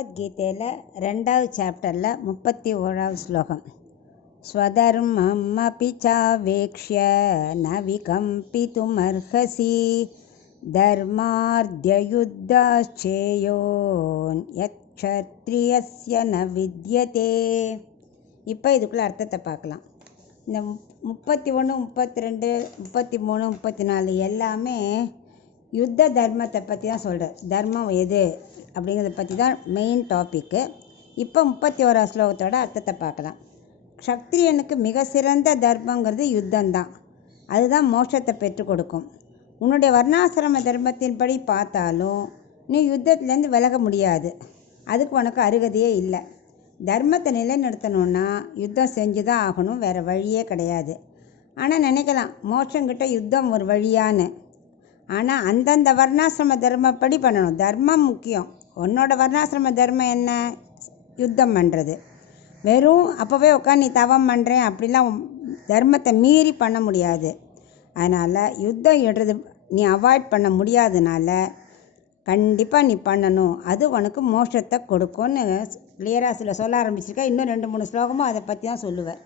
பகவத்கீதையில் 2வது சாப்டரில் 31வது ஸ்லோகம். ஸ்வதர்மம் அபி சாவேக்ஷ்ய ந விகம்பிதுமர்ஹசி தர்மார்த்ய யுத்தாச்சேயோன் யக்ஷத்ரியஸ்ய ந வித்யதே. இப்போ இதுக்குள்ளே அர்த்தத்தை பார்க்கலாம். இந்த 31, 32, 33, 34 எல்லாமே யுத்த தர்மத்தை பற்றி தான் சொல்கிறார். தர்மம் எது அப்படிங்கிறத பற்றி தான் மெயின் டாப்பிக்கு. இப்போ 31வது ஸ்லோகத்தோட அர்த்தத்தை பார்க்கலாம். க்ஷத்ரியனுக்கு மிக சிறந்த தர்மங்கிறது யுத்தம்தான். அதுதான் மோட்சத்தை பெற்றுக் கொடுக்கும். உன்னுடைய வர்ணாசிரம தர்மத்தின்படி பார்த்தாலும் நீ யுத்தத்துலேருந்து விலக முடியாது. அதுக்கு உனக்கு அருகதையே இல்லை. தர்மத்தை நிலைநிறுத்தணுன்னா யுத்தம் செஞ்சு தான் ஆகணும், வேறு வழியே கிடையாது. ஆனால் நினைக்கலாம் மோட்சங்கிட்ட யுத்தம் ஒரு வழியான்னு. ஆனால் அந்தந்த வர்ணாசிரம தர்மப்படி பண்ணணும். தர்மம் முக்கியம். உன்னோட வர்ணாசிரம தர்மம் என்ன? யுத்தம் பண்ணுறது. வெறும் அப்போவே உட்காந்து நீ தவம் பண்ணுறேன் அப்படிலாம் தர்மத்தை மீறி பண்ண முடியாது. அதனால் யுத்தம் இடுறது நீ அவாய்ட் பண்ண முடியாதனால கண்டிப்பாக நீ பண்ணணும். அது உனக்கு மோட்சத்தை கொடுக்கும்னு கிளியராக சொல்ல ஆரம்பிச்சிருக்கா. இன்னும் 2-3 ஸ்லோகமும் அதை பற்றி தான் சொல்லுவேன்.